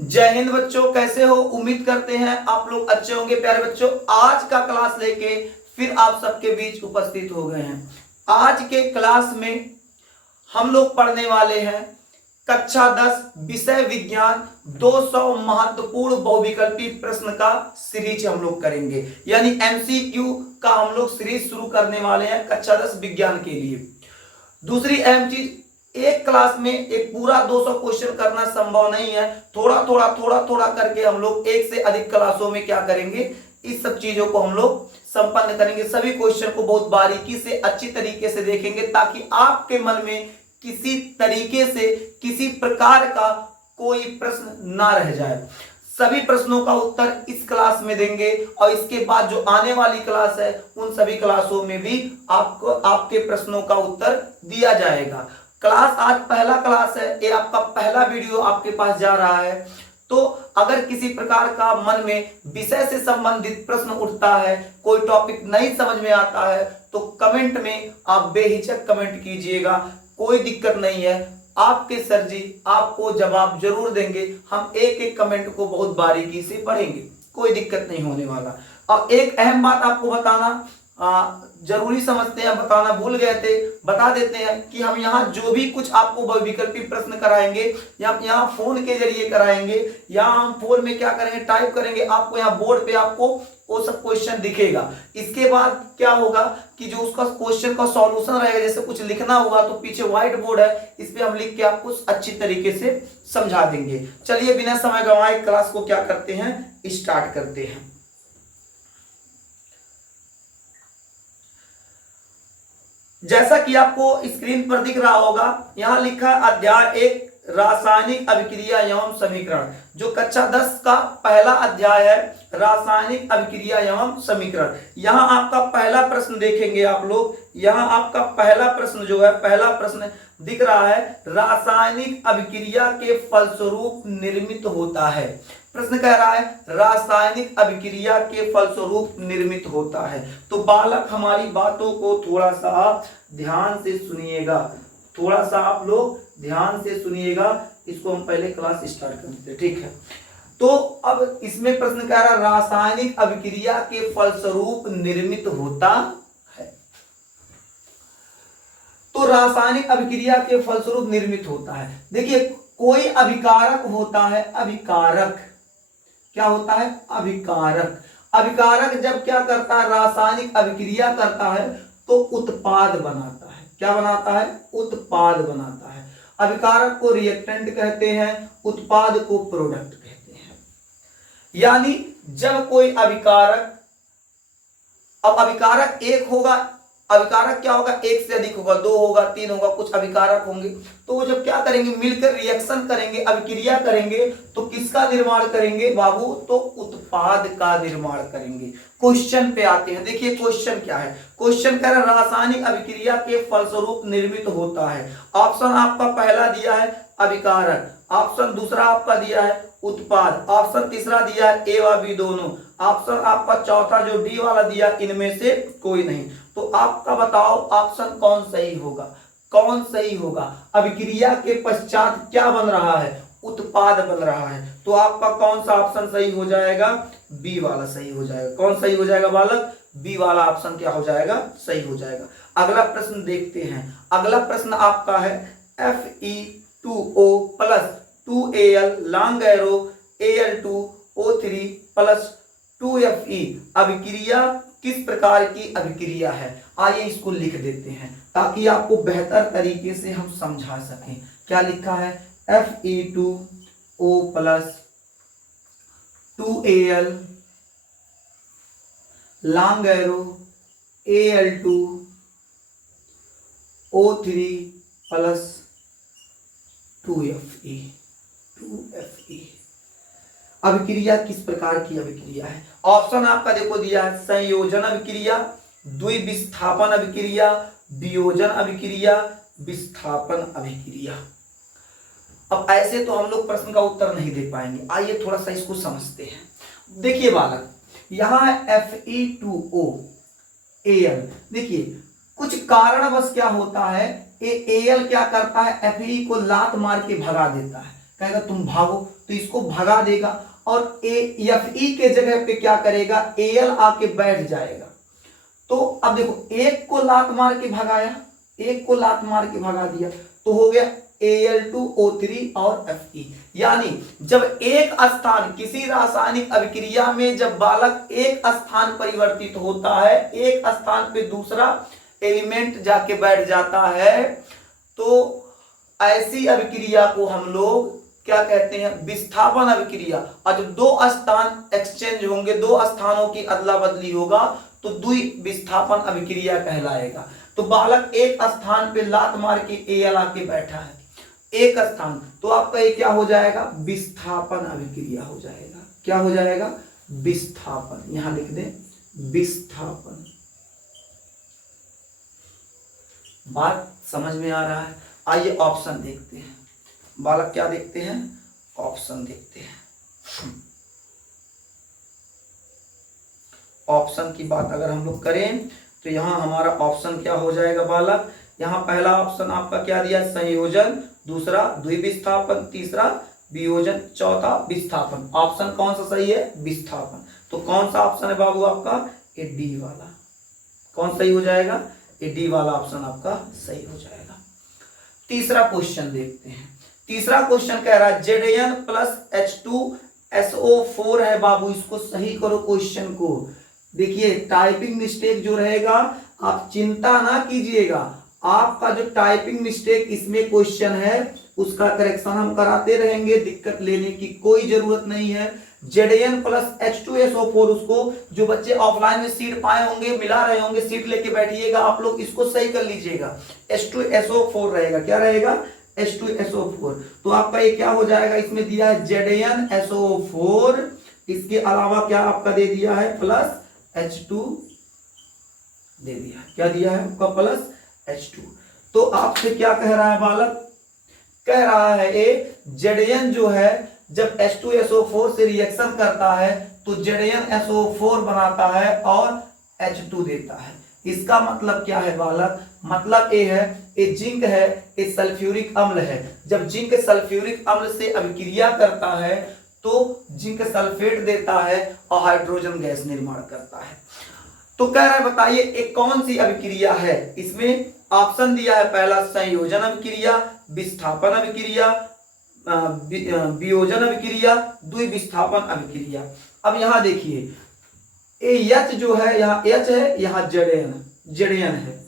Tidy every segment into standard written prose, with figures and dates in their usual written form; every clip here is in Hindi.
जय हिंद बच्चों, कैसे हो? उम्मीद करते हैं आप लोग अच्छे होंगे। प्यारे बच्चों, आज का क्लास लेके फिर आप सबके बीच उपस्थित हो गए हैं। आज के क्लास में हम लोग पढ़ने वाले हैं कक्षा 10 विषय विज्ञान 200 महत्वपूर्ण बहुविकल्पी प्रश्न का सीरीज हम लोग करेंगे, यानी एमसीक्यू का हम लोग सीरीज शुरू करने वाले हैं कक्षा 10 विज्ञान के लिए। दूसरी अहम चीज, एक क्लास में एक पूरा 200 क्वेश्चन करना संभव नहीं है। थोड़ा थोड़ा करके हम लोग एक से अधिक क्लासों में क्या करेंगे, इस सब चीजों को हम लोग संपन्न करेंगे। सभी क्वेश्चन को बहुत बारीकी से अच्छी तरीके से देखेंगे ताकि आपके मन में किसी तरीके से किसी प्रकार का कोई प्रश्न ना रह जाए। सभी प्रश्नों का उत्तर इस क्लास में देंगे और इसके बाद जो आने वाली क्लास है उन सभी क्लासों में भी आपको आपके प्रश्नों का उत्तर दिया जाएगा। क्लास आज पहला क्लास है, ये आपका पहला वीडियो आपके पास जा रहा है। तो अगर किसी प्रकार का मन में विषय से संबंधित प्रश्न उठता है, कोई टॉपिक नहीं समझ में आता है, तो कमेंट में आप बेहिचक कमेंट कीजिएगा, कोई दिक्कत नहीं है। आपके सर जी आपको जवाब जरूर देंगे। हम एक एक कमेंट को बहुत बारीकी से पढ़ेंगे, कोई दिक्कत नहीं होने वाला। और एक अहम बात आपको बताना जरूरी समझते हैं, बताना भूल गए थे, बता देते हैं कि हम यहाँ जो भी कुछ आपको बहुविकल्पी प्रश्न कराएंगे या यहाँ फोन के जरिए कराएंगे, यहाँ हम फोन में क्या करेंगे, टाइप करेंगे, आपको यहाँ बोर्ड पे आपको वो सब क्वेश्चन दिखेगा। इसके बाद क्या होगा कि जो उसका क्वेश्चन का सॉल्यूशन रहेगा, जैसे कुछ लिखना होगा तो पीछे व्हाइट बोर्ड है, इस पे हम लिख के आपको अच्छी तरीके से समझा देंगे। चलिए बिना समय गंवाए क्लास को क्या करते हैं, स्टार्ट करते हैं। जैसा कि आपको स्क्रीन पर दिख रहा होगा, यहां लिखा अध्याय 1 रासायनिक अभिक्रिया एवं समीकरण। जो कक्षा 10 का पहला अध्याय है, रासायनिक अभिक्रिया एवं समीकरण। यहां आपका पहला प्रश्न देखेंगे आप लोग। यहां आपका पहला प्रश्न जो है, पहला प्रश्न दिख रहा है, रासायनिक अभिक्रिया के फलस्वरूप निर्मित होता है। प्रश्न कह रहा है रासायनिक अभिक्रिया के फलस्वरूप निर्मित होता है। तो बालक हमारी बातों को थोड़ा सा ध्यान से सुनिएगा, थोड़ा सा आप लोग ध्यान से सुनिएगा। इसको हम पहले क्लास स्टार्ट करते हैं, ठीक है। तो अब इसमें प्रश्न कह रहा है रासायनिक अभिक्रिया के फलस्वरूप निर्मित होता है। तो रासायनिक अभिक्रिया के फलस्वरूप निर्मित होता है। देखिए, कोई अभिकारक होता है, अभिकारक क्या होता है, अभिकारक। अभिकारक जब क्या करता है, रासायनिक अभिक्रिया करता है तो उत्पाद बनाता है। क्या बनाता है, उत्पाद बनाता है। अभिकारक को रिएक्टेंट कहते हैं, उत्पाद को प्रोडक्ट कहते हैं। यानी जब कोई अभिकारक, अब अभिकारक एक होगा, अभिकारक क्या होगा, एक से अधिक होगा, 2 होगा, 3 होगा, कुछ अभिकारक होंगे। तो वो जब क्या करेंगे, मिलकर रिएक्शन करेंगे, अभिक्रिया करेंगे, तो किसका निर्माण करेंगे बाबू, तो उत्पाद का निर्माण करेंगे। क्वेश्चन पे आते हैं। देखिए क्वेश्चन क्या है, क्वेश्चन कह रहा है रासायनिक अभिक्रिया के फलस्वरूप निर्मित होता है। ऑप्शन आपका पहला दिया है अभिकारक, ऑप्शन दूसरा आपका दिया है उत्पाद, ऑप्शन तीसरा दिया है ए व बी दोनों, ऑप्शन आपका चौथा जो डी वाला दिया इनमें से कोई नहीं। तो आपका बताओ ऑप्शन कौन सही होगा, कौन सही होगा। अभिक्रिया के पश्चात क्या बन रहा है, उत्पाद बन रहा है। तो आपका कौन सा ऑप्शन सही हो जाएगा, बी वाला सही हो जाएगा। कौन सही हो जाएगा बालक, बी वाला ऑप्शन क्या हो जाएगा, सही हो जाएगा। अगला प्रश्न देखते हैं। अगला प्रश्न आपका है Fe2O plus 2Al long arrow Al2O3 plus 2Fe अभिक्रिया किस प्रकार की अभिक्रिया है। आइए इसको लिख देते हैं ताकि आपको बेहतर तरीके से हम समझा सकें। क्या लिखा है, Fe2O plus 2Al long arrow Al2O3 plus 2Fe। अभिक्रिया किस प्रकार की अभिक्रिया है। ऑप्शन आपका देखो दिया है, संयोजन अभिक्रिया, द्विविस्थापन अभिक्रिया, वियोजन अभिक्रिया, विस्थापन अभिक्रिया। अब ऐसे तो हम लोग प्रश्न का उत्तर नहीं दे पाएंगे। आइए थोड़ा सा इसको समझते हैं। देखिए बालक, यहां है Fe2O Al। देखिए कुछ कारणवश क्या होता है, Al क्या करता है, Fe को लात मार के भगा देता है। कहेगा तुम भागो, तो इसको भगा देगा और Fe के जगह पे क्या करेगा, Al आके बैठ जाएगा। तो अब देखो एक को लात मार के भगाया, एक को लात मार के भगा दिया, तो हो गया Al2O3 और Fe। यानी जब एक स्थान किसी रासायनिक अभिक्रिया में जब बालक एक स्थान परिवर्तित होता है, एक स्थान पे दूसरा एलिमेंट जाके बैठ जाता है, तो ऐसी अभिक्रिया को हम लोग क्या कहते हैं, विस्थापन अभिक्रिया। और जब दो स्थान एक्सचेंज होंगे, दो स्थानों की अदला बदली होगा, तो द्विविस्थापन अभिक्रिया कहलाएगा। तो बालक एक स्थान पे लात मार के Al आके बैठा है, एक स्थान, तो आपका ये क्या हो जाएगा, विस्थापन अभिक्रिया हो जाएगा। क्या हो जाएगा, विस्थापन। यहां लिख दें विस्थापन। बात समझ में आ रहा है? आइए ऑप्शन देखते हैं। बालक क्या देखते हैं, ऑप्शन देखते हैं। ऑप्शन की बात अगर हम लोग करें तो यहां हमारा ऑप्शन क्या हो जाएगा बालक, यहां पहला ऑप्शन आपका क्या दिया, संयोजन, दूसरा द्विविस्थापन, तीसरा वियोजन, चौथा विस्थापन। ऑप्शन कौन सा सही है, विस्थापन। तो कौन सा ऑप्शन है बाबू आपका, ये डी वाला। कौन सही हो जाएगा, ये डी वाला ऑप्शन आपका सही हो जाएगा। तीसरा क्वेश्चन देखते हैं। तीसरा क्वेश्चन कह रहा है Zn प्लस H2SO4 है बाबू, इसको सही करो क्वेश्चन को। देखिए टाइपिंग मिस्टेक जो रहेगा आप चिंता ना कीजिएगा, आपका जो टाइपिंग मिस्टेक इसमें क्वेश्चन है उसका करेक्शन हम कराते रहेंगे, दिक्कत लेने की कोई जरूरत नहीं है। Zn प्लस H2SO4, उसको जो बच्चे ऑफलाइन में सीट पाए होंगे, मिला रहे होंगे, सीट लेके बैठिएगा, आप लोग इसको सही कर लीजिएगा। H2SO4 रहेगा, क्या रहेगा, H2SO4। तो आपका ये क्या हो जाएगा, इसमें दिया है ZnSO4, इसके अलावा क्या आपका दे दिया है, प्लस H2 दे दिया है। क्या दिया है आपका, प्लस H2। तो आपसे क्या कह रहा है बालक, कह रहा है ये Zn जो है जब H2SO4 से रिएक्शन करता है तो ZnSO4 बनाता है और H2 देता है। इसका मतलब क्या है बालक, मतलब ये है, ये जिंक है, ये सल्फ्यूरिक अम्ल है। जब जिंक सल्फ्यूरिक अम्ल से अभिक्रिया करता है तो जिंक सल्फेट देता है और हाइड्रोजन गैस निर्माण करता है। तो कह रहा है बताइए एक कौन सी अभिक्रिया है, इसमें ऑप्शन दिया है पहला संयोजन अभिक्रिया, विस्थापन अभिक्रिया, वियोजन अभिक्रिया, द्विविस्थापन अभिक्रिया। अब यहां देखिए H जो है, यहाँ H है, यहाँ Zn है।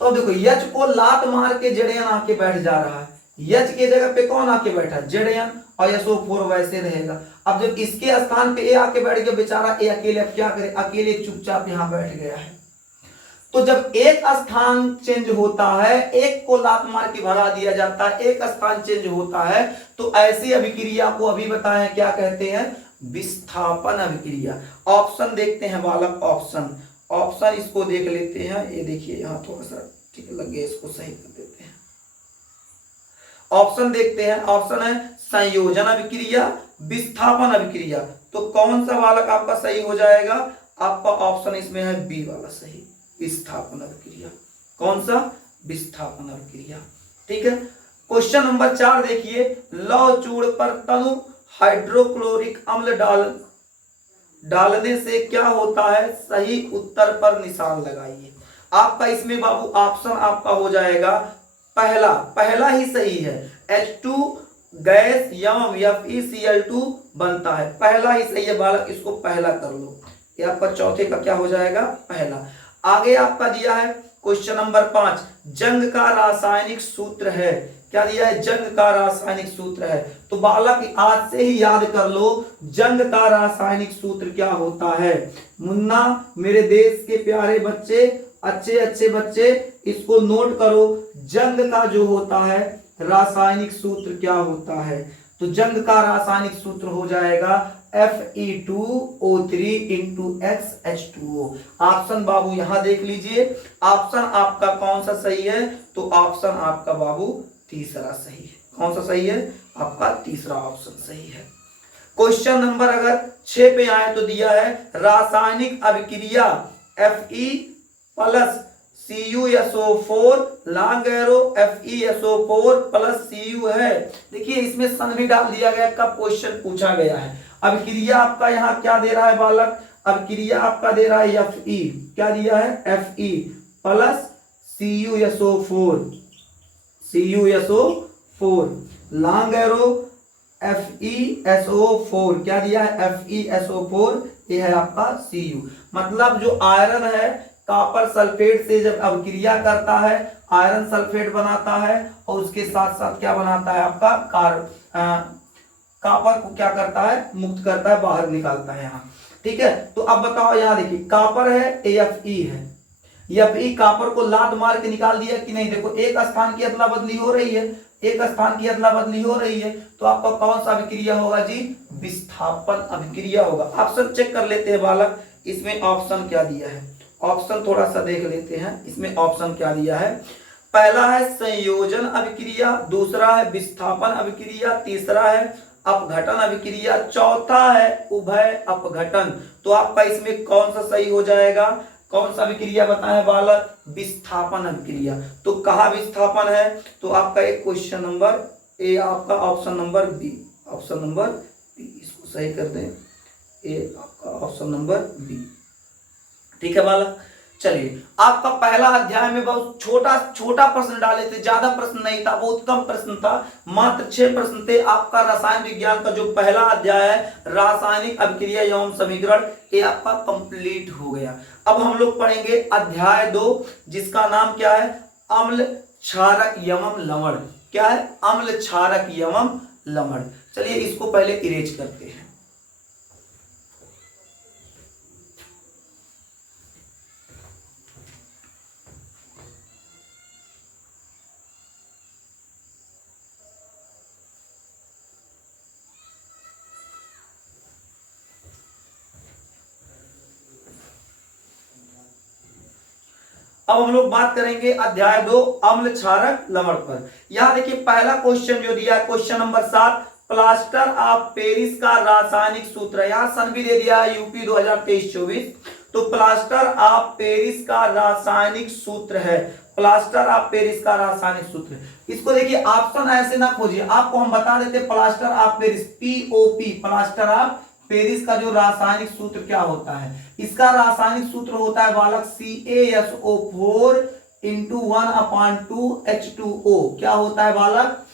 तो अब देखो H को लात मार के Zn आके बैठ जा रहा है, H के जगह पे कौन आके बैठा, Zn, और SO4 वैसे रहेगा। अब जब इसके स्थान पे A आके बैठ गया बेचारा, A अकेले अब क्या करे, अकेले चुपचाप यहाँ बैठ गया है। तो जब एक स्थान चेंज होता है, एक को लात मार के भगा दिया जाता है, एक स्थान चेंज होता है, तो ऐसी अभिक्रिया को अभी बताएं क्या कहते हैं, विस्थापन अभिक्रिया। ऑप्शन देखते हैं बालक, ऑप्शन इसको देख लेते हैं। ये देखिए यहाँ थोड़ा सा ठीक लग गया, इसको सही कर देते हैं। ऑप्शन देखते हैं, ऑप्शन है संयोजन अभिक्रिया, विस्थापन अभिक्रिया। तो कौन सा बालक आपका सही हो जाएगा, आपका ऑप्शन इसमें है बी वाला सही, विस्थापन अभिक्रिया। कौन सा, विस्थापन अभिक्रिया। ठीक है। क्वेश्चन नंबर 4 देखिए, लौह चूर्ण पर तनु हाइड्रोक्लोरिक अम्ल डालने से क्या होता है, सही उत्तर पर निशान लगाइए। आपका इसमें बाबू ऑप्शन आपका हो जाएगा पहला ही सही है, H2 गैस एवं FeCl2 बनता है, पहला ही सही है बालक, इसको पहला कर लो। ये आपका चौथे का क्या हो जाएगा, पहला। आगे आपका दिया है क्वेश्चन नंबर 5, जंग का रासायनिक सूत्र है। क्या दिया है, जंग का रासायनिक सूत्र है। तो बालक आज से ही याद कर लो, जंग का रासायनिक सूत्र क्या होता है। मुन्ना मेरे देश के प्यारे बच्चे, अच्छे बच्चे इसको नोट करो, जंग का जो होता है रासायनिक सूत्र क्या होता है। तो जंग का रासायनिक सूत्र हो जाएगा Fe2O3 इंटू XH2O। ऑप्शन बाबू यहां देख लीजिए, ऑप्शन आपका कौन सा सही है, तो ऑप्शन आपका बाबू तीसरा सही है। कौन सा सही है, आपका तीसरा ऑप्शन सही है। क्वेश्चन नंबर अगर 6 पे आए तो दिया है रासायनिक अभिक्रिया Fe plus CuSO4 long arrow FeSO4 plus Cu है। देखिए इसमें सन भी डाल दिया गया, कब क्वेश्चन पूछा गया है। अब क्रिया आपका यहाँ क्या दे रहा है बालक, अब क्रिया आपका दे रहा है Fe, क्या दिया है Fe plus CuSO4 long arrow FeSO4 क्या दिया है FeSO4, ये है आपका Cu। मतलब जो आयरन है कॉपर सल्फेट से जब अभिक्रिया करता है आयरन सल्फेट बनाता है और उसके साथ साथ क्या बनाता है आपका कॉपर को क्या करता है मुक्त करता है, बाहर निकालता है यहाँ। ठीक है, तो अब बताओ यहाँ देखिए कॉपर है Fe है, Fe कॉपर को लात मार के निकाल दिया कि नहीं। देखो एक स्थान की अदला बदली हो रही है, एक स्थान की अदला बदली हो रही है, तो आपका कौन सा अभिक्रिया होगा जी, विस्थापन अभिक्रिया होगा। ऑप्शन चेक कर लेते हैं बालक, इसमें ऑप्शन क्या दिया है, ऑप्शन थोड़ा सा देख लेते हैं इसमें ऑप्शन क्या दिया है। पहला है संयोजन अभिक्रिया, दूसरा है विस्थापन अभिक्रिया, तीसरा है अपघटन अभिक्रिया, चौथा है उभय अपघटन। तो आपका इसमें कौन सा सही हो जाएगा, कौन सा अभिक्रिया बताएं बालक, विस्थापन अभिक्रिया। तो कहा विस्थापन है, तो आपका एक क्वेश्चन नंबर ए, आपका option number B, option number B, इसको सही कर दें, ए आपका ऑप्शन नंबर बी। ठीक है बालक, चलिए आपका पहला अध्याय में बहुत छोटा प्रश्न डाले थे, ज्यादा प्रश्न नहीं था, बहुत कम प्रश्न था, मात्र 6 प्रश्न थे। आपका रसायन विज्ञान का जो पहला अध्याय है रासायनिक अभिक्रिया एवं समीकरण, ये आपका कंप्लीट हो गया। अब हम लोग पढ़ेंगे अध्याय 2 जिसका नाम क्या है, अम्ल क्षारक एवं लवण। क्या है, अम्ल क्षारक एवं लवण। चलिए इसको पहले इरेज करते हैं। अब हम लोग बात करेंगे अध्याय 2 अम्ल क्षारक लवण पर। यहां देखिए पहला क्वेश्चन जो दिया है question number 7, plaster of Paris का रासायनिक सूत्र है। यहां सन भी दे दिया है यूपी 2023-24। तो प्लास्टर ऑफ पेरिस का रासायनिक सूत्र है, प्लास्टर ऑफ पेरिस का रासायनिक सूत्र। इसको देखिए ऑप्शन ऐसे ना खोजिए, आपको हम बता देते plaster of Paris POP, plaster of Paris का जो रासायनिक सूत्र क्या होता है, इसका रासायनिक सूत्र होता है बालक CaSO4 इंटू 1/2 H2O। क्या होता है बालक,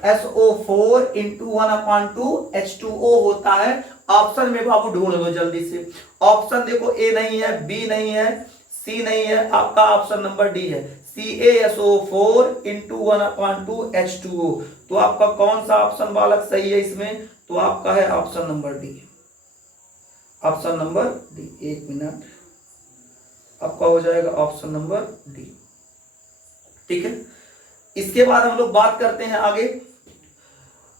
CaSO4 इंटू 1/2 H2O होता है। ऑप्शन में बाबू ढूंढ लो जल्दी से। ऑप्शन देखो ए नहीं है, बी नहीं है, सी नहीं है, आपका ऑप्शन नंबर डी है CaSO4 इंटू 1/2 H2O। तो आपका कौन सा ऑप्शन बालक सही है इसमें, तो आपका है option number D, option number D. 1 minute, आपका हो जाएगा ऑप्शन नंबर डी। ठीक है, इसके बाद हम लोग बात करते हैं आगे।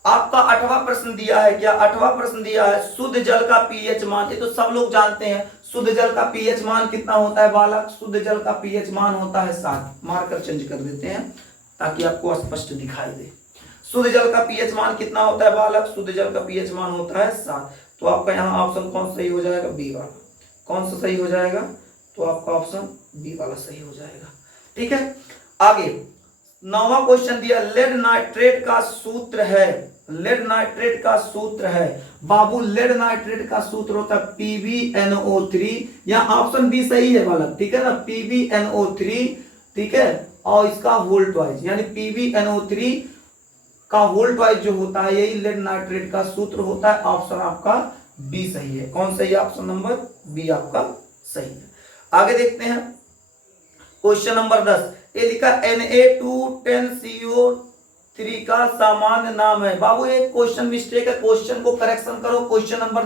आपका 8वां प्रश्न दिया है, क्या 8वां प्रश्न दिया है, शुद्ध जल का पीएच मान। ये तो सब लोग जानते हैं, शुद्ध जल का पीएच मान कितना होता है बालक, शुद्ध जल का पीएच मान होता है 7। मार्कर चेंज कर देते हैं ताकि आपको स्पष्ट दिखाई दे। शुद्ध जल का पीएच मान कितना होता है बालक, शुद्ध जल का पीएच मान होता है 7। तो आपका यहाँ ऑप्शन कौन सही हो जाएगा, बी वाला। कौन सा सही हो जाएगा, तो आपका ऑप्शन बी वाला सही हो जाएगा। ठीक है, आगे 9वां क्वेश्चन दिया, लेड नाइट्रेट का सूत्र है, लेड नाइट्रेट का सूत्र है बाबू, लेड नाइट्रेट का सूत्र होता है PbNO3। यहाँ ऑप्शन बी सही है बालक, ठीक है ना, PbNO3। ठीक है, और इसका वोल्ट वाइज यानी PbNO3 का वोल्ट वाइज जो होता है यही लेड नाइट्रेट का सूत्र होता है। ऑप्शन आपका बी सही है। कौन सही है, ऑप्शन नंबर बी आपका सही है। आगे देखते हैं क्वेश्चन नंबर 10, ये लिखा Na210CO3 का सामान्य नाम है। बाबू एक क्वेश्चन मिस्टेक है, क्वेश्चन को करेक्शन करो। क्वेश्चन नंबर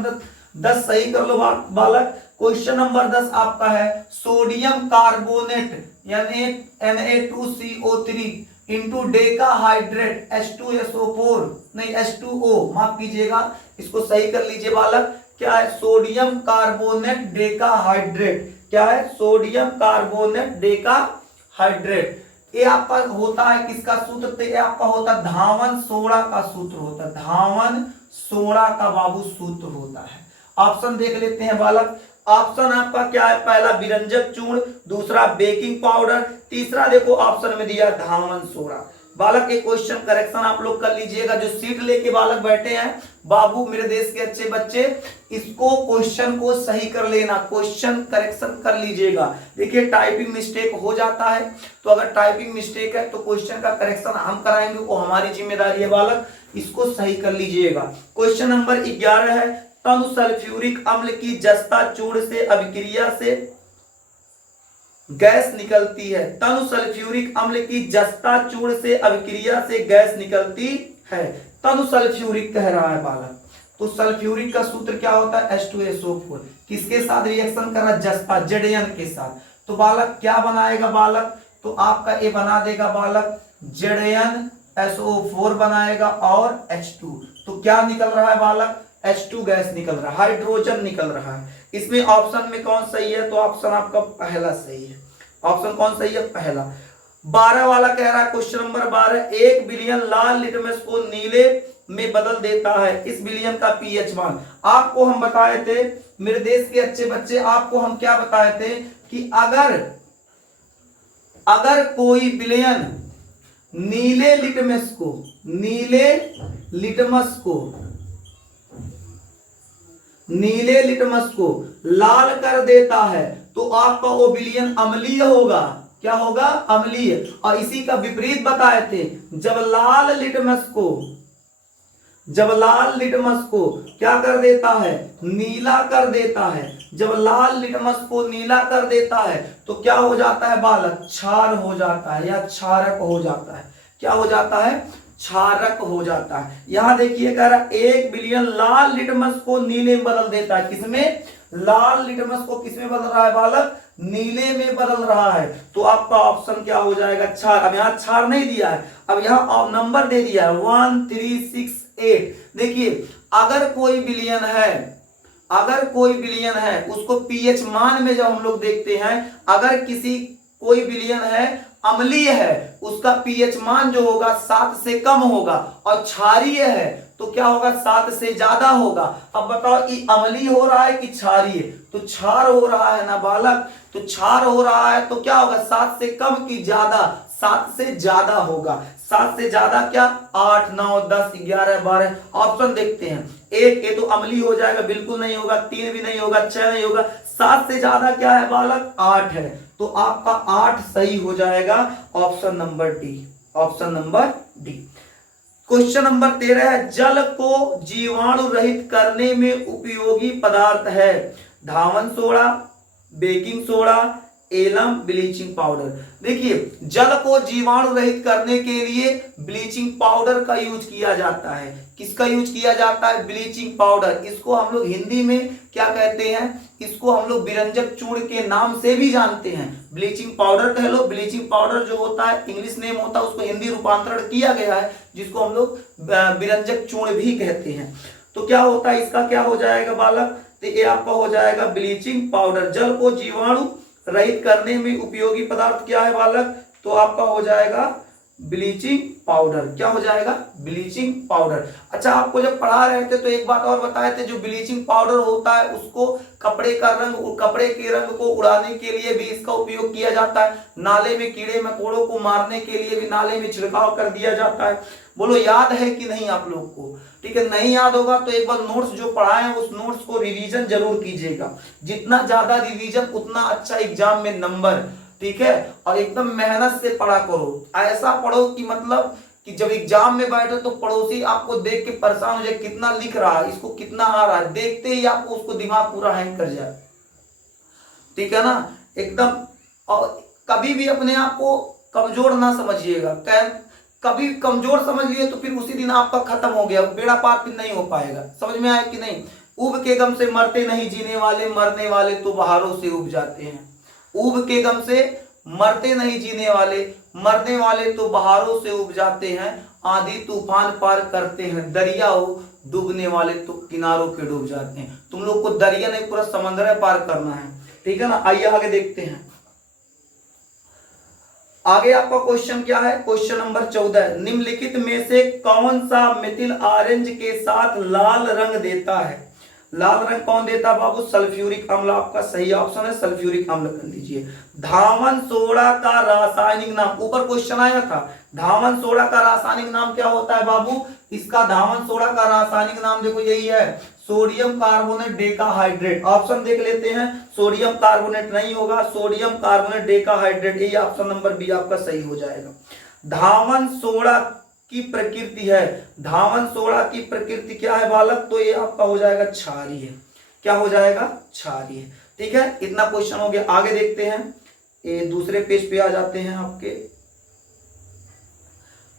10 सही कर लो बालक। क्वेश्चन नंबर 10 आपका है सोडियम कार्बोनेट यानी Na2CO3 into Deka hydrate H2SO4 नहीं H2O, माफ कीजिएगा, इसको सही कर लीजिए बालक। क्या है, सोडियम कार्बोनेट डेका हाइड्रेट। क्या है, सोडियम कार्बोनेट डेका हाइड्रेट। ये आपका होता है किसका सूत्र, तो ये आपका होता है धावन सोडा का सूत्र होता है, धावन सोडा का बाबू सूत्र होता है। ऑप्शन देख लेते हैं बालक। ऑप्शन आपका क्या है, पहला विरंजक चूर्ण, दूसरा बेकिंग पाउडर, तीसरा देखो ऑप्शन में दिया धावन सोडा। बालक एक क्वेश्चन करेक्शन आप लोग कर लीजिएगा, जो सीट लेके बालक बैठे हैं, बाबू मेरे देश के अच्छे बच्चे, इसको क्वेश्चन को सही कर लेना, क्वेश्चन करेक्शन कर लीजिएगा। देखिए टाइपिंग मिस्टेक हो जाता है, तो अगर टाइपिंग मिस्टेक है तो क्वेश्चन का करेक्शन हम कराएंगे, वो हमारी जिम्मेदारी है बालक, इसको सही कर लीजिएगा। क्वेश्चन नंबर 11 है, तनु सल्फ्यूरिक अम्ल की जस्ता चूर्ण से अभिक्रिया से गैस निकलती है। तनु सल्फ्यूरिक अम्ल की जस्ता चूर्ण से अभिक्रिया से गैस निकलती है। तनु सल्फ्यूरिक कह रहा है बालक, तो सल्फ्यूरिक का सूत्र क्या होता है, H2SO4। किसके साथ रिएक्शन कर रहा है, जस्ता ZN के साथ। तो बालक क्या बनाएगा बालक, तो आपका ये बना देगा बालक ZnSO4 बनाएगा और H2। तो क्या निकल रहा है बालक, H2 गैस निकल रहा है, हाइड्रोजन निकल रहा है। इसमें ऑप्शन में कौन सही है, तो ऑप्शन आपका पहला सही है। ऑप्शन कौन सही है, पहला। 12 वाला कह रहा है, क्वेश्चन नंबर 12, 1 बिलियन लाल लिटमस को नीले में बदल देता है, इस बिलियन का पीएच मान। आपको हम बताए थे मेरे देश के अच्छे बच्चे, आपको हम क्या बताए थे कि अगर कोई बिलियन नीले लिटमस को लाल कर देता है तो आपका वो विलयन अम्लीय होगा। क्या होगा, अम्लीय। और इसी का विपरीत बताए थे, जब लाल लिटमस को क्या कर देता है, नीला कर देता है। जब लाल लिटमस को नीला कर देता है तो क्या हो जाता है बालक, क्षार हो जाता है या क्षारक हो जाता है। क्या हो जाता है, क्षारक हो जाता है। यहां देखिए कह रहा 1 बिलियन लाल लिटमस को नीले में बदल देता है। किसमें, लाल लिटमस को किसमें बदल रहा है बालक, नीले में बदल रहा है। तो आपका ऑप्शन क्या हो जाएगा, क्षार। अब यहाँ क्षार नहीं दिया है, अब यहाँ नंबर दे दिया है 1 3 6 8। देखिए अगर कोई बिलियन है उसको पीएच मान में जब हम लोग देखते हैं, अगर कोई बिलियन है अम्लीय है, उसका पीएच मान जो होगा 7 से कम होगा, और क्षारीय है तो क्या होगा, 7 से ज्यादा होगा। अब बताओ ये अम्लीय हो रहा है कि क्षारीय, तो क्षार हो रहा है ना बालक, तो क्षार हो रहा है तो क्या होगा, 7 से कम की ज्यादा, 7 से ज्यादा होगा। 7 से ज्यादा क्या, 8 9 10 11 12। ऑप्शन देखते हैं, 1 ये तो अम्लीय हो जाएगा, बिल्कुल नहीं होगा, 3 भी नहीं होगा, 6 नहीं होगा, 7 से ज्यादा क्या है बालक, 8 है। तो आपका 8 सही हो जाएगा, option number D, option number D. Question number 13 है, जल को जीवाणु रहित करने में उपयोगी पदार्थ है, धावन soda, baking soda, alum, bleaching powder. देखिए जल को जीवाणु रहित करने के लिए ब्लीचिंग पाउडर का यूज किया जाता है। किसका यूज किया जाता है, ब्लीचिंग पाउडर। इसको हम लोग हिंदी में क्या कहते हैं, इसको हम लोग विरंजक चूर्ण के नाम से भी जानते हैं। ब्लीचिंग पाउडर कह लो, ब्लीचिंग पाउडर जो होता है इंग्लिश नेम होता है, उसको हिंदी रूपांतरण किया गया है, जिसको हम लोग विरंजक चूर्ण भी कहते हैं। तो क्या होता है, इसका क्या हो जाएगा बालक, तो ये आपका हो जाएगा ब्लीचिंग पाउडर। जल को जीवाणु रहित करने में उपयोगी पदार्थ क्या है बालक, तो आपका हो जाएगा ब्लीचिंग पाउडर। क्या हो जाएगा, ब्लीचिंग पाउडर। अच्छा आपको जब पढ़ा रहे थे तो एक बात और बताए थे, जो ब्लीचिंग पाउडर होता है उसको कपड़े के रंग को उड़ाने के लिए भी इसका उपयोग किया जाता है। नाले में कीड़े मकोड़ों को मारने के लिए भी नाले में छिड़काव कर दिया जाता है। बोलो याद है कि नहीं आप लोग को, ठीक है। नहीं याद होगा तो एक बार नोट्स जो पढ़ाए हैं उस नोट्स को रिवीजन जरूर कीजिएगा। जितना ज्यादा रिवीजन उतना अच्छा एग्जाम में नंबर, ठीक है। और एकदम मेहनत से पढ़ा करो, ऐसा पढ़ो कि मतलब कि जब एग्जाम में बैठे तो पड़ोसी आपको देख के परेशान हो जाए, कितना लिख रहा है, इसको कितना आ रहा है, देखते ही आपको उसको दिमाग पूरा हैंग कर जाए, ठीक है ना एकदम। और कभी भी अपने आप को कमजोर ना समझिएगा, कभी कमजोर समझ लिए तो फिर उसी दिन आपका खत्म हो गया, बेड़ा पार फिर नहीं हो पाएगा। समझ में आया कि नहीं। ऊब के गम से मरते नहीं जीने वाले, मरने वाले तो बहारों से उब जाते हैं। ऊब के गम से मरते नहीं जीने वाले, मरने वाले तो बहारों से उब जाते हैं। आंधी तूफान पार करते हैं, दरिया हो डूबने वाले तो किनारों के डूब जाते हैं। तुम लोग को दरिया नहीं पूरा समंदर पार करना है, ठीक है ना। आइए आगे देखते हैं। आगे आपका क्वेश्चन क्या है, क्वेश्चन नंबर 14, निम्नलिखित में से कौन सा मिथिल ऑरेंज के साथ लाल रंग देता है। लाल रंग कौन देता है बाबू? सल्फ्यूरिक अम्ल आपका सही ऑप्शन है, सल्फ्यूरिक अम्ल कर लीजिए। धावन सोडा का रासायनिक नाम, ऊपर क्वेश्चन आया था, धावन सोडा का रासायनिक नाम क्या होता है बाबू? इसका धावन सोडा का रासायनिक नाम देखो यही है, सोडियम कार्बोनेट डेकाहाइड्रेट। ऑप्शन देख लेते हैं, सोडियम कार्बोनेट नहीं होगा, सोडियम कार्बोनेट डेकाहाइड्रेट, ये ऑप्शन नंबर बी आपका सही हो जाएगा। धावन सोडा की प्रकृति है, धावन सोडा की प्रकृति क्या है बालक? तो ये आपका हो जाएगा क्षारीय। क्या हो जाएगा? क्षारीय। ठीक है, इतना क्वेश्चन हो गया। आगे देखते हैं, ये दूसरे पेज पे आ जाते हैं आपके।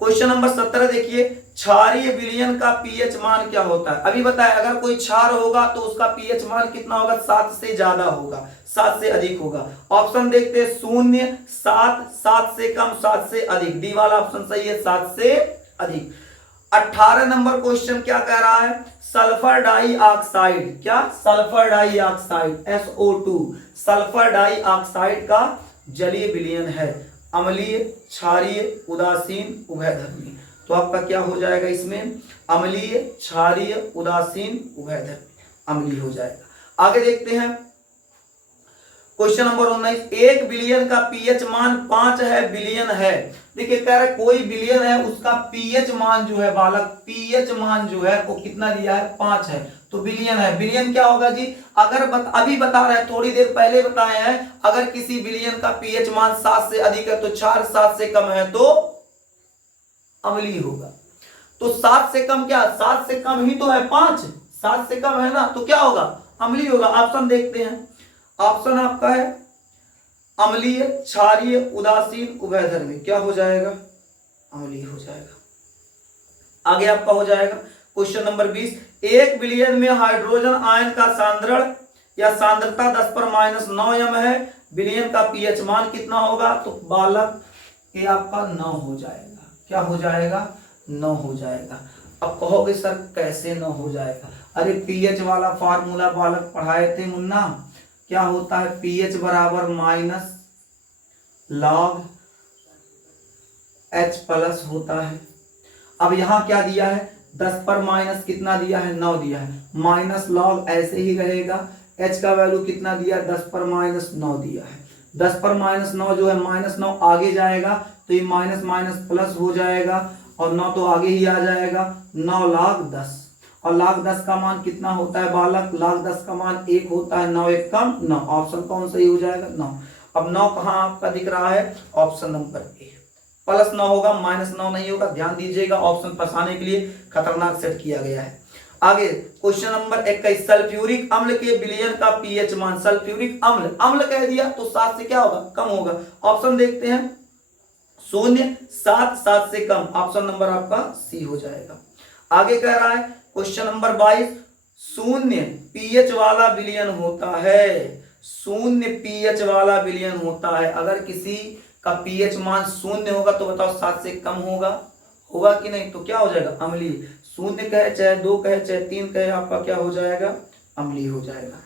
क्वेश्चन नंबर 17 देखिए, क्षारीय विलयन का पीएच मान क्या होता है? अभी बताया, अगर कोई क्षार होगा तो उसका पीएच मान कितना होगा? 7 से ज्यादा होगा, 7 से अधिक होगा। ऑप्शन देखते हैं, 0, 7, 7 से कम, 7 से अधिक। डी वाला ऑप्शन सही है, 7 से अधिक। 18 नंबर क्वेश्चन क्या कह रहा है? सल्फर डाइऑक्साइड, क्या? Sulphur dioxide SO2, sulphur dioxide का जलीय विलयन है, अम्लीय, क्षारीय, उदासीन, उभयधर्मी। तो आपका क्या हो जाएगा इसमें? अम्लीय, क्षारीय, उदासीन, उभयधर्मी, अम्लीय हो जाएगा। आगे देखते हैं, क्वेश्चन नंबर 19, एक बिलियन का पीएच मान 5 है, बिलियन है। देखिए कह रहा है कोई बिलियन है, उसका पीएच मान जो है बालक, पीएच मान जो है वो कितना दिया है? 5 है, तो बिलियन है। बिलियन क्या होगा जी? अगर अभी बता रहे हैं, थोड़ी देर पहले बताए हैं, अगर किसी बिलियन का पीएच मान 7 से अधिक है तो क्षार, 7 से कम है तो अम्लीय होगा। तो 7 से कम क्या? 7 से कम ही तो है 5, 7 से कम है ना, तो क्या होगा? अम्लीय होगा। ऑप्शन देखते हैं, ऑप्शन आपका है अम्लीय, क्षारीय, उदासीन, उभयधर्मी। क्या हो जाएगा? अम्लीय हो जाएगा। आगे आपका हो जाएगा क्वेश्चन नंबर 20, एक बिलियन में हाइड्रोजन आयन का सांद्रण या सांद्रता 10⁻9 m है, बिलियन का पीएच मान कितना होगा? तो बालक ये आपका 9 हो जाएगा। क्या हो जाएगा? 9 हो जाएगा। अब कहोगे सर कैसे 9 हो जाएगा? अरे पीएच वाला फार्मूला बालक पढ़ाए थे मुन्ना, क्या होता है? पीएच बराबर माइनस लॉग H प्लस होता है। अब यहां क्या दिया है? 10 पर माइनस कितना दिया है? 9 दिया है, माइनस लॉग ऐसे ही रहेगा। H का वैल्यू कितना दिया है? 10 पर माइनस 9 दिया है। 10 पर माइनस 9 जो है, माइनस 9 आगे जाएगा तो ये माइनस माइनस प्लस हो जाएगा, और 9 तो आगे ही आ जाएगा, 9 log 10। और log 10 का मान कितना होता है बालक? log 10 का मान 1 होता है, 9 1 कम 9। ऑप्शन कौन सही हो जाएगा? 9। अब 9 कहां आपका दिख रहा है? Option number A. प्लस 9 होगा, माइनस 9 नहीं होगा, ध्यान दीजिएगा, ऑप्शन फंसाने के लिए खतरनाक सेट किया गया है। आगे क्वेश्चन नंबर 21, सल्फ्यूरिक अम्ल के विलयन का पीएच मान। सल्फ्यूरिक अम्ल, अम्ल कह दिया तो 7 से क्या होगा? कम होगा। ऑप्शन देखते हैं, 0, 7, 7 से कम। ऑप्शन नंबर आपका सी हो जाएगा। आगे कह रहा है क्वेश्चन नंबर 22, 0 पीएच वाला विलयन होता है, 0 पीएच वाला विलयन होता है। अगर किसी का पीएच मान 0 होगा तो बताओ 7 से कम होगा, होगा कि नहीं? तो क्या हो जाएगा? अम्लीय। 0 कहे चाहे 2 कहे चाहे 3 कहे, आपका क्या हो जाएगा? अम्लीय हो जाएगा।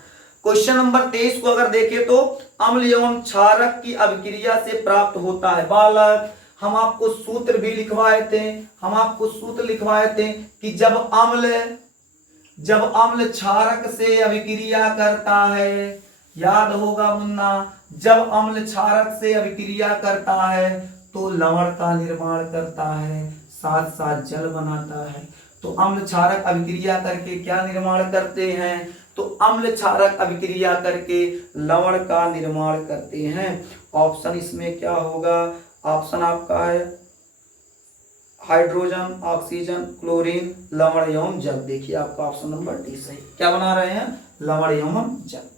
क्वेश्चन नंबर 23 को अगर देखें तो अम्ल एवं क्षारक की अभिक्रिया से प्राप्त होता है। बालक हम आपको सूत्र भी लिखवाए थे, हम आपको सूत्र लिखवाए थे कि जब अम्ल क्षारक से अभिक्रिया करता है, याद होगा मुन्ना, जब अम्ल क्षारक से अभिक्रिया करता है तो लवण का निर्माण करता है, साथ साथ जल बनाता है। तो अम्ल क्षारक अभिक्रिया करके क्या निर्माण करते हैं? तो अम्ल क्षारक अभिक्रिया करके लवण का निर्माण करते हैं। ऑप्शन इसमें क्या होगा? ऑप्शन आपका है हाइड्रोजन, ऑक्सीजन, क्लोरीन, लवण एवं जल। देखिए आपका ऑप्शन नंबर डी सही। क्या बना रहे हैं? लवण एवं जल।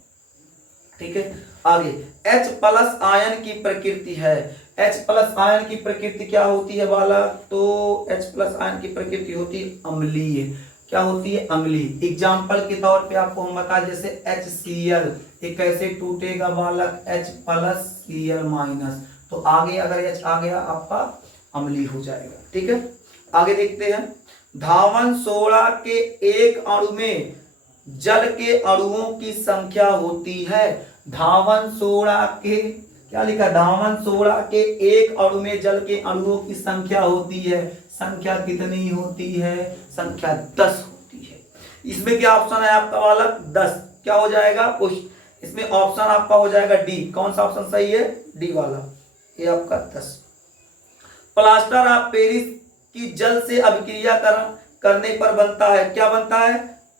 ठीक है, आगे H प्लस आयन की प्रकृति है। H प्लस आयन की प्रकृति क्या होती है बालक? तो H प्लस आयन की प्रकृति होती है अम्लीय। क्या होती है? अम्लीय। एग्जाम्पल के तौर पे आपको हम बता, जैसे HCl, ये कैसे टूटेगा बालक? H प्लस Cl माइनस, तो आगे अगर H आ गया आपका अम्लीय हो जाएगा। ठीक है, आगे देखते हैं, धावन सोडा के एक अणु में जल के अणुओं की संख्या होती है। धावन सोडा के, क्या लिखा? धावन सोडा के एक अणु में जल के अणुओं की संख्या होती है। संख्या कितनी होती है? संख्या 10 होती है। इसमें क्या ऑप्शन है आपका बालक? 10। क्या हो जाएगा? इसमें ऑप्शन आपका हो जाएगा डी। कौन सा ऑप्शन सही है? डी वाला। ये आपका 10। प्लास्टर ऑफ पेरिस की जल से अभिक्रिया करने पर बनता है, क्या बनता है?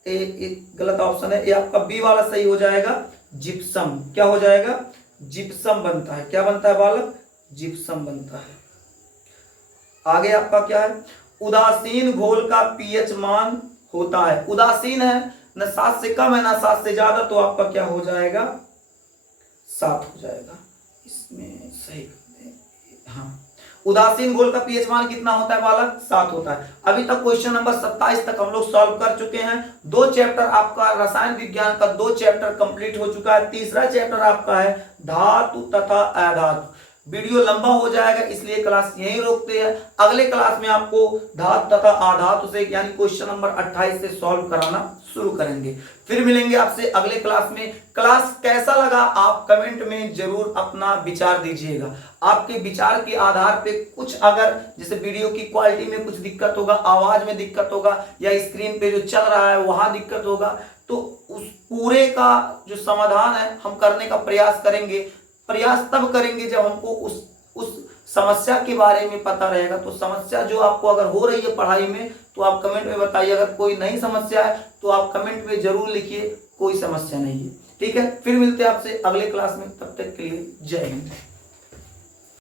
गलत ऑप्शन है, ये आपका बी वाला सही हो जाएगा, जिप्सम। क्या हो जाएगा? जिप्सम बनता है। क्या बनता है बालक? जिप्सम बनता है। आगे आपका क्या है? उदासीन घोल का पीएच मान होता है। उदासीन है, न 7 से कम है ना 7 से ज्यादा, तो आपका क्या हो जाएगा? 7 हो जाएगा। इसमें सही कर दें। हाँ, उदासीन घोल का पीएच मान कितना होता है बालक? 7 होता है। अभी तक क्वेश्चन नंबर 27 तक हम लोग सॉल्व कर चुके हैं। 2 चैप्टर आपका रसायन विज्ञान का 2 चैप्टर कंप्लीट हो चुका है। तीसरा चैप्टर आपका है धातु तथा अधातु। वीडियो लंबा हो जाएगा इसलिए क्लास यहीं रोकते हैं। अगले क्लास में आपको धातु तथा अधातु से यानी क्वेश्चन नंबर 28 से सॉल्व कराना शुरू करेंगे। फिर मिलेंगे आपसे अगले क्लास में। क्लास कैसा लगा आप कमेंट में जरूर अपना विचार दीजिएगा। आपके विचार के आधार पे कुछ अगर जैसे वीडियो की क्वालिटी में कुछ दिक्कत होगा, आवाज में दिक्कत होगा, या स्क्रीन पे जो चल रहा है वहां दिक्कत होगा, तो उस पूरे का जो समाधान है हम करने का प्रयास करेंगे। प्रयास तब करेंगे जब हमको उस समस्या के बारे में पता रहेगा। तो समस्या जो आपको अगर हो रही है पढ़ाई में तो आप कमेंट में बताइए। अगर कोई नई समस्या है तो आप कमेंट में जरूर लिखिए कोई समस्या नहीं है। ठीक है, फिर मिलते हैं आपसे अगले क्लास में। तब तक के लिए जय हिंद।